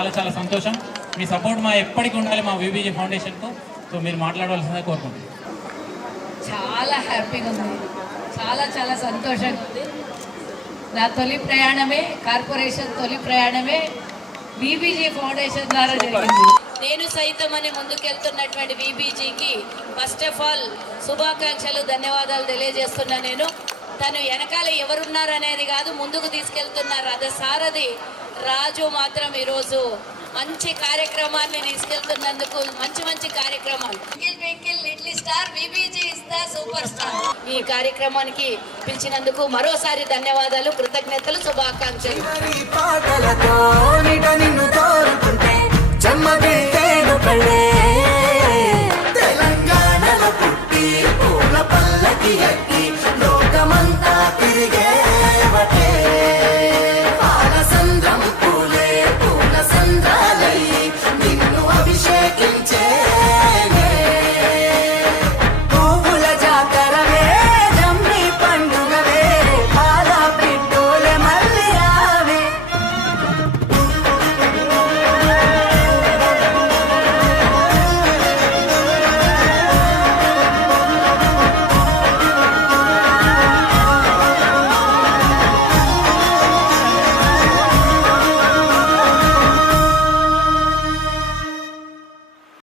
చాలా చాలా సంతోషం. మీ సపోర్ట్ మా ఎప్పటికీ ఉండాలి మా విబీజీ ఫౌండేషన్కు. సో మీరు మాట్లాడవలసిందే కోరుకుంటున్నాను. చాలా హ్యాపీగా ఉంది, చాలా చాలా సంతోషంగా ఉంది. నా తొలి ప్రయాణమే కార్పొరేషన్ తొలి ప్రయాణమే విబీజీ ఫౌండేషన్ ద్వారా జరిగింది. నేను సైతం అని ముందుకెళ్తున్నటువంటి విబీజీకి ఫస్ట్ ఆఫ్ ఆల్ శుభాకాంక్షలు, ధన్యవాదాలు తెలియజేస్తున్నా. నేను తను వెనకాల ఎవరున్నారనేది కాదు, ముందుకు తీసుకెళ్తున్న రథసారథి రాజు మాత్రం ఈరోజు మంచి కార్యక్రమాన్ని తీసుకెళ్తున్నందుకు, మంచి మంచి కార్యక్రమాలు little star VBG is the super star. ఈ కార్యక్రమానికి పిలిచినందుకు మరోసారి ధన్యవాదాలు, కృతజ్ఞతలు, శుభాకాంక్షలు.